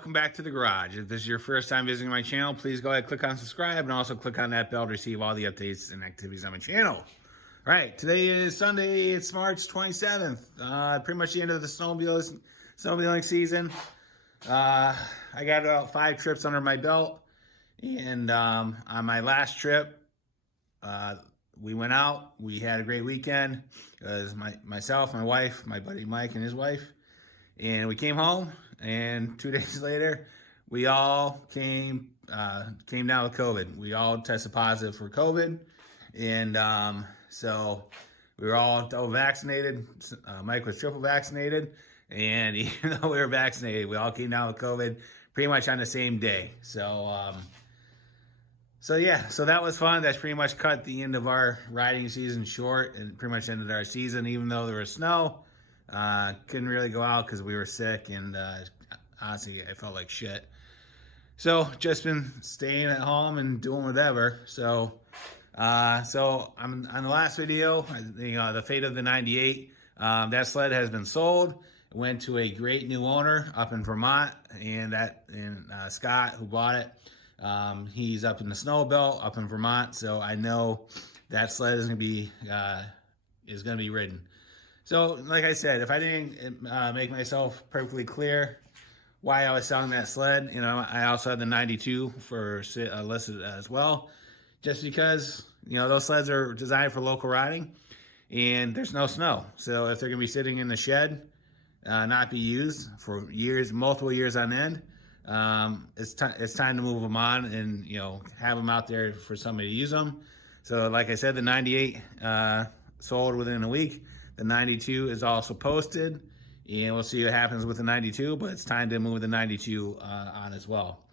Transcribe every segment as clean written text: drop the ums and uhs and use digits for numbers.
welcome back to the garage. If this is your first time visiting my channel, please go ahead, click on subscribe, and also click on that bell to receive all the updates and activities on my channel. All right, today is Sunday, it's March 27th, pretty much the end of the snowmobiling season. I got about 5 trips under my belt, and on my last trip, we went out, we had a great weekend. It was myself, my wife, my buddy Mike and his wife, and we came home, and 2 days later, we all came down with COVID. We all tested positive for COVID, and so we were all double vaccinated. Mike was triple vaccinated, and even though we were vaccinated, we all came down with COVID pretty much on the same day. So yeah, so that was fun. That's pretty much cut the end of our riding season short, and pretty much ended our season, even though there was snow. Couldn't really go out because we were sick, and honestly, I felt like shit. So just been staying at home and doing whatever. So I'm on the last video, the fate of the 98. That sled has been sold. It went to a great new owner up in Vermont, and Scott, who bought it, he's up in the snow belt up in Vermont. So I know that sled is gonna be ridden. So, like I said, if I didn't make myself perfectly clear why I was selling that sled, I also had the 92 for listed as well, just because, those sleds are designed for local riding, and there's no snow. So if they're gonna be sitting in the shed, not be used for years, multiple years on end, it's time to move them on and, have them out there for somebody to use them. So, like I said, the 98 sold within a week. The 92 is also posted, and we'll see what happens with the 92, but it's time to move the 92 on as well.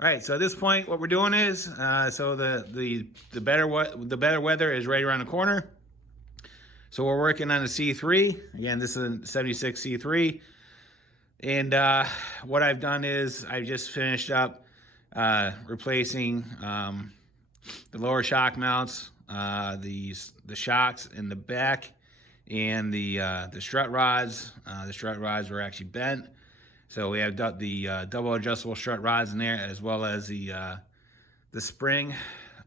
All right, so at this point, what we're doing is, so the better weather is right around the corner. So we're working on the C3. Again, this is a 76 C3. And what I've done is I just finished up replacing the lower shock mounts, the shocks in the back, and the strut rods. The strut rods were actually bent, so we have the double adjustable strut rods in there, as well as the spring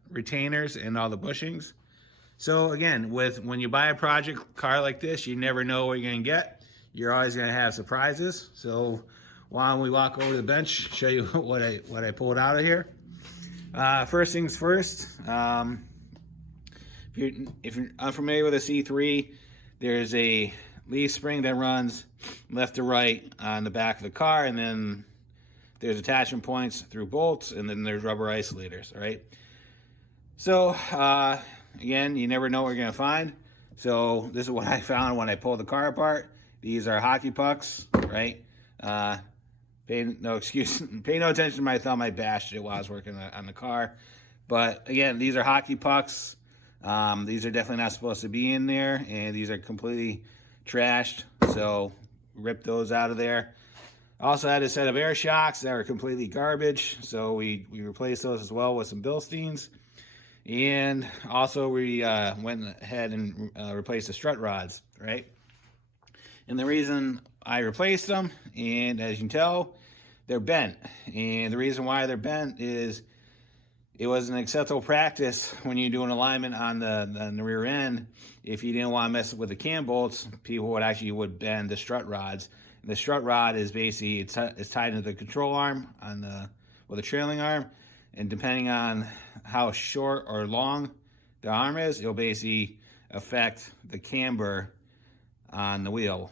retainers and all the bushings. So again, when you buy a project car like this, you never know what you're gonna get. You're always gonna have surprises. So why don't we walk over to the bench, show you what I pulled out of here. First things first, if you're unfamiliar with a C3, there's a leaf spring that runs left to right on the back of the car, and then there's attachment points through bolts, and then there's rubber isolators, all right? So, again, you never know what you're gonna find. So this is what I found when I pulled the car apart. These are hockey pucks, right? Pay no attention to my thumb. I bashed it while I was working on the car. But again, these are hockey pucks. These are definitely not supposed to be in there, and these are completely trashed, so rip those out of there. Also had a set of air shocks that were completely garbage, so we replaced those as well with some Bilsteins. And also we went ahead and replaced the strut rods, right? And the reason I replaced them, and as you can tell, they're bent. And the reason why they're bent is it was an acceptable practice when you do an alignment on the rear end. If you didn't want to mess with the cam bolts, people would bend the strut rods. And the strut rod is basically it's tied into the control arm on the trailing arm, and depending on how short or long the arm is, it'll basically affect the camber on the wheel.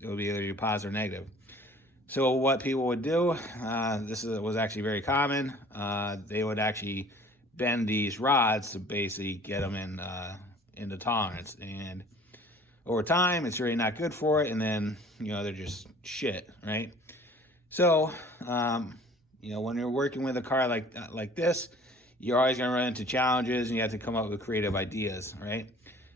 It will be either positive or negative. So what people would do, was actually very common. They would actually bend these rods to basically get them into tolerance, and over time, it's really not good for it. And then they're just shit, right? So when you're working with a car like this, you're always gonna run into challenges, and you have to come up with creative ideas, right?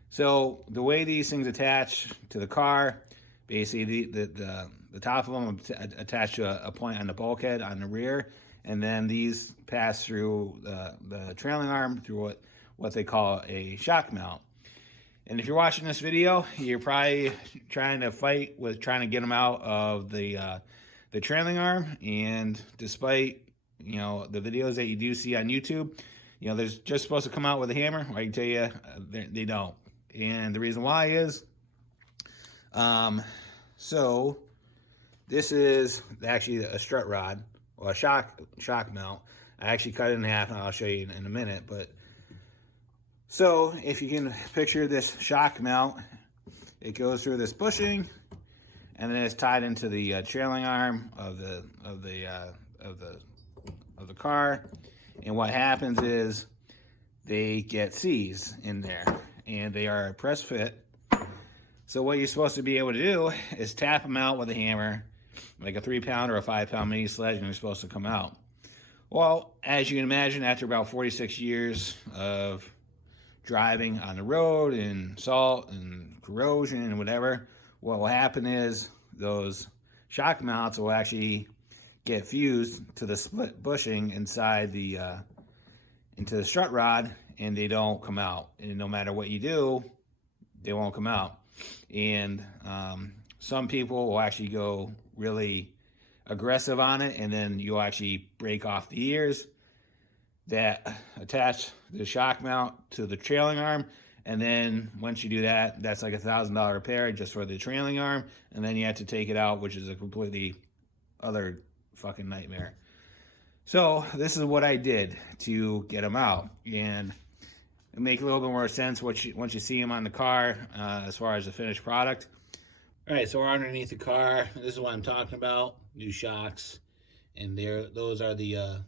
So the way these things attach to the car, basically the top of them attached to a point on the bulkhead on the rear, and then these pass through the trailing arm through what they call a shock mount. And if you're watching this video, you're probably trying to fight with trying to get them out of the the trailing arm. And despite, you know, the videos that you do see on YouTube, you know, they're just supposed to come out with a hammer. I can tell you, they don't. And the reason why is, so this is actually a strut rod, or a shock mount. I actually cut it in half, and I'll show you in a minute. But so if you can picture this shock mount, it goes through this bushing, and then it's tied into the trailing arm of the car. And what happens is they get C's in there, and they are a press fit. So what you're supposed to be able to do is tap them out with a hammer, like a 3-pound or a 5-pound mini sledge, and they're supposed to come out. Well, as you can imagine, after about 46 years of driving on the road and salt and corrosion and whatever, what will happen is those shock mounts will actually get fused to the split bushing inside the into the strut rod, and they don't come out. And no matter what you do, they won't come out. And some people will actually go really aggressive on it, and then you'll actually break off the ears that attach the shock mount to the trailing arm. And then once you do that, that's like $1,000 repair just for the trailing arm, and then you have to take it out, which is a completely other fucking nightmare. So this is what I did to get them out, and it make a little bit more sense once you see them on the car as far as the finished product. All right, so we're underneath the car. This is what I'm talking about. New shocks, and those are the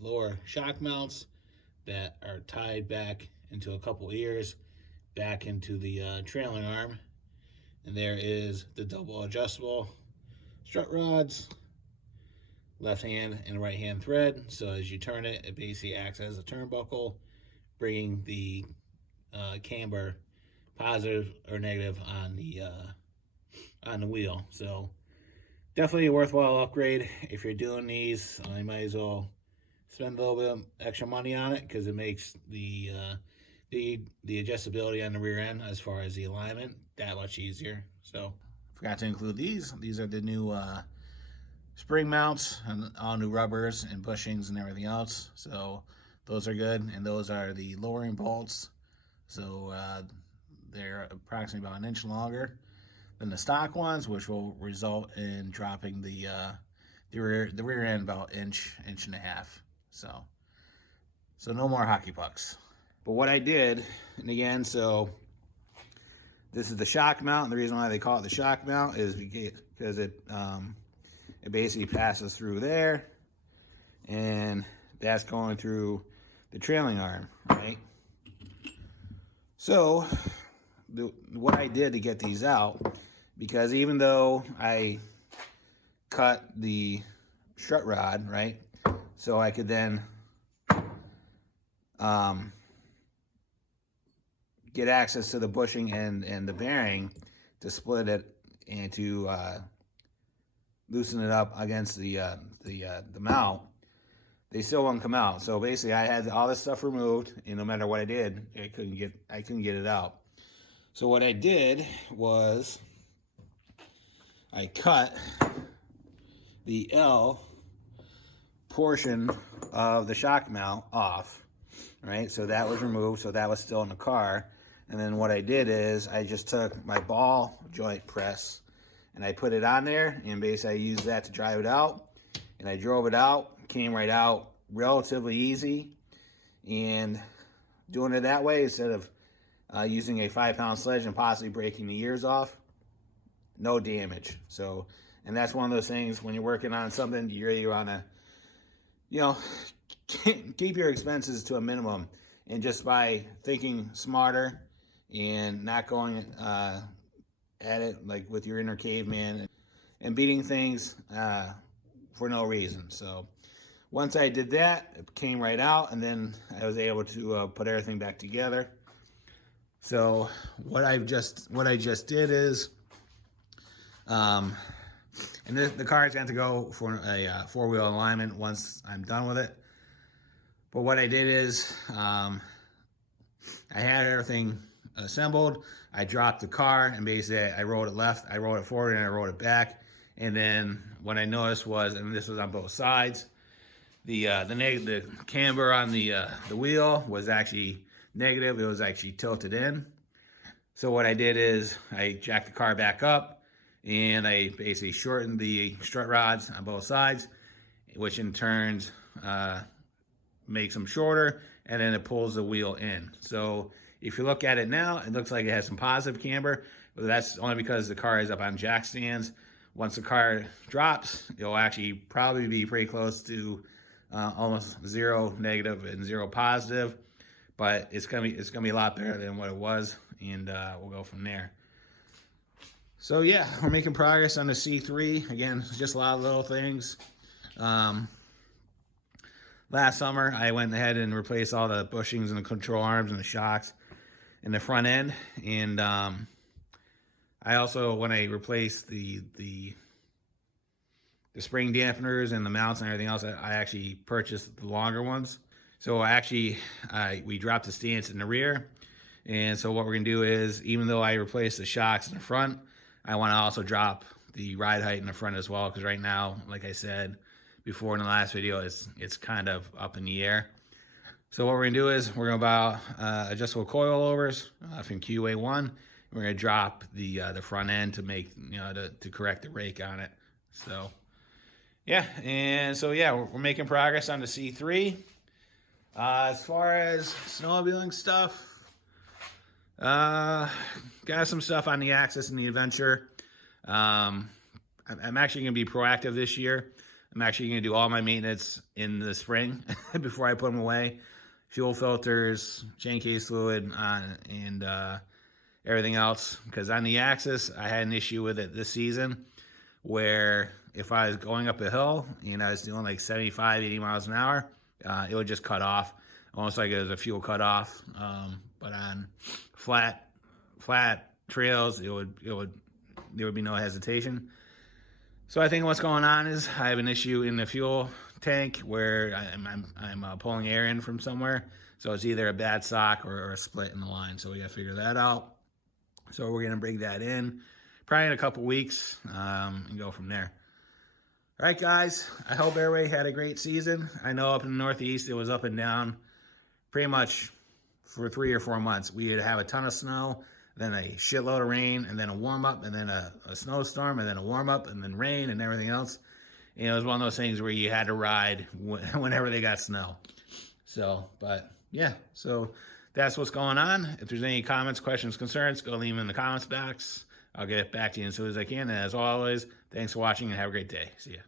lower shock mounts that are tied back into a couple ears, back into the trailing arm. And there is the double adjustable strut rods, left hand and right hand thread. So as you turn it, it basically acts as a turnbuckle, bringing the camber positive or negative on the wheel. So definitely a worthwhile upgrade. If you're doing these, you might as well spend a little bit of extra money on it, because it makes the adjustability on the rear end as far as the alignment that much easier. So forgot to include these. These are the new spring mounts and all new rubbers and bushings and everything else. So those are good, and those are the lowering bolts. So they're approximately about 1 inch longer than the stock ones, which will result in dropping the rear end about inch and a half. So no more hockey pucks. But what I did, and again, so this is the shock mount, and the reason why they call it the shock mount is because it basically passes through there, and that's going through the trailing arm, right? So what I did to get these out, because even though I cut the strut rod, right, so I could then get access to the bushing and the bearing to split it and to loosen it up against the mount, they still won't come out. So basically, I had all this stuff removed, and no matter what I did, I couldn't get it out. So what I did was I cut the L portion of the shock mount off, right? So that was removed, so that was still in the car. And then what I did is I just took my ball joint press and I put it on there, and basically I used that to drive it out. And I drove it out, came right out relatively easy. And doing it that way instead of using a 5-pound sledge and possibly breaking the ears off, no damage. So, and that's one of those things when you're working on something, you really want to, you know, keep your expenses to a minimum. And just by thinking smarter and not going at it like with your inner caveman and beating things for no reason. So once I did that, it came right out, and then I was able to put everything back together. So what I just did is, and the car is going to go for a 4-wheel alignment once I'm done with it. But what I did is, I had everything assembled. I dropped the car, and basically I rolled it left, I rolled it forward, and I rolled it back. And then what I noticed was, and this was on both sides, the camber on the wheel was actually negative. It was actually tilted in. So what I did is I jacked the car back up, and I basically shortened the strut rods on both sides, which in turn makes them shorter, and then it pulls the wheel in. So if you look at it now, it looks like it has some positive camber, but that's only because the car is up on jack stands. Once the car drops, it'll actually probably be pretty close to almost zero negative and zero positive, but it's gonna be a lot better than what it was, and we'll go from there. So yeah, we're making progress on the C3. Again, just a lot of little things. Last summer, I went ahead and replaced all the bushings and the control arms and the shocks in the front end, and I also, when I replaced the spring dampeners and the mounts and everything else, I actually purchased the longer ones. So we dropped the stance in the rear, and so what we're gonna do is, even though I replaced the shocks in the front, I want to also drop the ride height in the front as well, because right now, like I said before in the last video, it's kind of up in the air. So what we're gonna do is we're gonna buy adjustable coilovers from QA1. We're gonna drop the front end to make, to correct the rake on it. So yeah, and so yeah, we're making progress on the C3. As far as snowmobiling stuff, got some stuff on the Axis and the Adventure. I'm actually gonna be proactive this year. I'm actually gonna do all my maintenance in the spring before I put them away. Fuel filters, chain case fluid, and everything else. Because on the Axis, I had an issue with it this season, where if I was going up a hill and I was doing like 75, 80 miles an hour, it would just cut off, almost like it was a fuel cut off. But on flat trails, there would be no hesitation. So I think what's going on is I have an issue in the fuel tank where I'm pulling air in from somewhere. So it's either a bad sock or a split in the line. So we got to figure that out. So we're going to bring that in probably in a couple weeks and go from there. All right, guys, I hope everybody had a great season. I know up in the Northeast, it was up and down pretty much for 3 or 4 months. We would have a ton of snow, then a shitload of rain, and then a warm-up, and then a snowstorm, and then a warm-up, and then rain, and everything else. And it was one of those things where you had to ride whenever they got snow. So, but yeah, so that's what's going on. If there's any comments, questions, concerns, go leave them in the comments box. I'll get back to you as soon as I can. And as always, thanks for watching and have a great day. See ya.